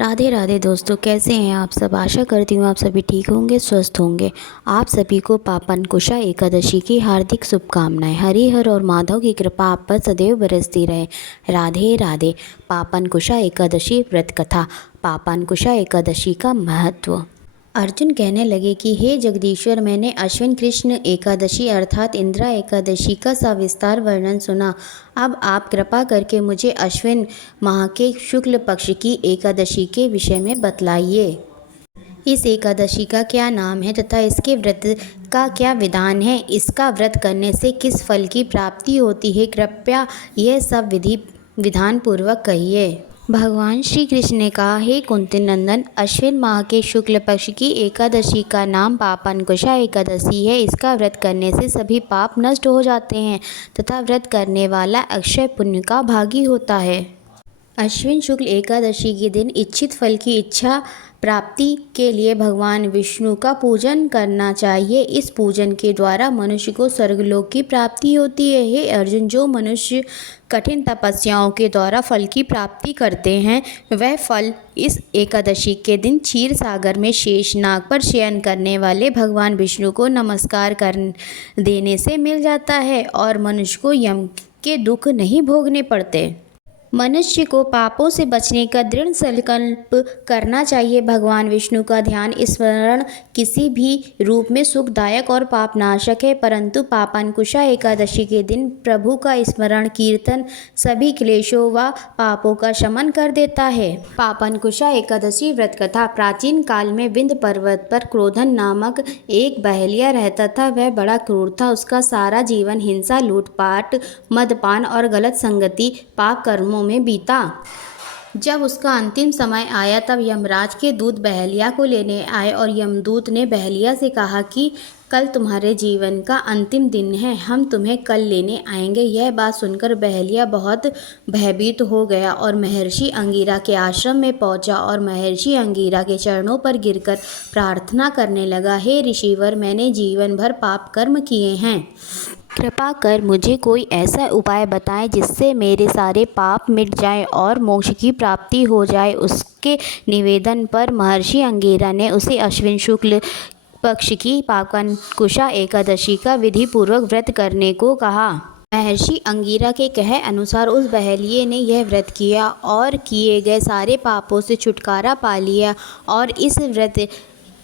राधे राधे दोस्तों, कैसे हैं आप सब। आशा करती हूँ आप सभी ठीक होंगे, स्वस्थ होंगे। आप सभी को पापनकुशा एकादशी की हार्दिक शुभकामनाएं। हरिहर और माधव की कृपा आप पर सदैव बरसती रहे। राधे राधे। पापनकुशा एकादशी व्रत कथा। पापनकुशा एकादशी का महत्व। अर्जुन कहने लगे कि हे जगदीश्वर, मैंने अश्विन कृष्ण एकादशी अर्थात इंदिरा एकादशी का सविस्तार वर्णन सुना। अब आप कृपा करके मुझे अश्विन माह के शुक्ल पक्ष की एकादशी के विषय में बतलाइए। इस एकादशी का क्या नाम है तथा इसके व्रत का क्या विधान है। इसका व्रत करने से किस फल की प्राप्ति होती है। कृपया यह सब विधान पूर्वक कहिए। भगवान श्री कृष्ण ने कहा, हे कुंती नंदन, अश्विन माह के शुक्ल पक्ष की एकादशी का नाम पापनकुशा एकादशी है। इसका व्रत करने से सभी पाप नष्ट हो जाते हैं तथा व्रत करने वाला अक्षय पुण्य का भागी होता है। अश्विन शुक्ल एकादशी के दिन इच्छित फल की इच्छा प्राप्ति के लिए भगवान विष्णु का पूजन करना चाहिए। इस पूजन के द्वारा मनुष्य को स्वर्गलोक की प्राप्ति होती है। हे अर्जुन, जो मनुष्य कठिन तपस्याओं के द्वारा फल की प्राप्ति करते हैं, वह फल इस एकादशी के दिन क्षीर सागर में शेषनाग पर शयन करने वाले भगवान विष्णु को नमस्कार कर देने से मिल जाता है और मनुष्य को यम के दुख नहीं भोगने पड़ते। मनुष्य को पापों से बचने का दृढ़ संकल्प करना चाहिए। भगवान विष्णु का ध्यान स्मरण किसी भी रूप में सुखदायक और पापनाशक है, परंतु पापनकुशा एकादशी के दिन प्रभु का स्मरण कीर्तन सभी क्लेशों व पापों का शमन कर देता है। पापनकुशा एकादशी व्रत कथा। प्राचीन काल में विंध्य पर्वत पर क्रोधन नामक एक बहेलिया रहता था। वह बड़ा क्रूर था। उसका सारा जीवन हिंसा, लूटपाट, मदपान और गलत संगति पाप कर्मों में बीता। जब उसका अंतिम समय आया तब यमराज के दूत बहेलिया को लेने आए और यमदूत ने बहेलिया से कहा कि कल तुम्हारे जीवन का अंतिम दिन है, हम तुम्हें कल लेने आएंगे। यह बात सुनकर बहेलिया बहुत भयभीत हो गया और महर्षि अंगिरा के आश्रम में पहुंचा और महर्षि अंगिरा के चरणों पर गिरकर प्रार्थना करने लगा, हे ऋषिवर, मैंने जीवन भर पाप कर्म किए हैं। कृपा कर मुझे कोई ऐसा उपाय बताएं जिससे मेरे सारे पाप मिट जाएं और मोक्ष की प्राप्ति हो जाए। उसके निवेदन पर महर्षि अंगिरा ने उसे अश्विन शुक्ल पक्ष की पापनकुशा एकादशी का विधि पूर्वक व्रत करने को कहा। महर्षि अंगिरा के कहे अनुसार उस बहेलिये ने यह व्रत किया और किए गए सारे पापों से छुटकारा पा लिया और इस व्रत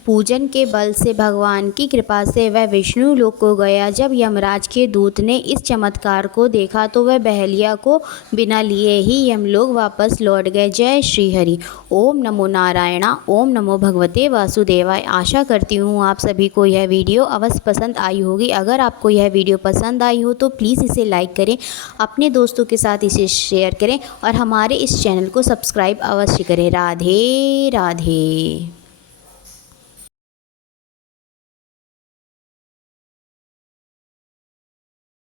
पूजन के बल से भगवान की कृपा से वह विष्णु लोक को गया। जब यमराज के दूत ने इस चमत्कार को देखा तो वह बहेलिया को बिना लिए ही यमलोक वापस लौट गए। जय श्री हरि। ओम नमो नारायणा। ओम नमो भगवते वासुदेवाय। आशा करती हूँ आप सभी को यह वीडियो अवश्य पसंद आई होगी। अगर आपको यह वीडियो पसंद आई हो तो प्लीज़ इसे लाइक करें, अपने दोस्तों के साथ इसे शेयर करें और हमारे इस चैनल को सब्सक्राइब अवश्य करें। राधे राधे।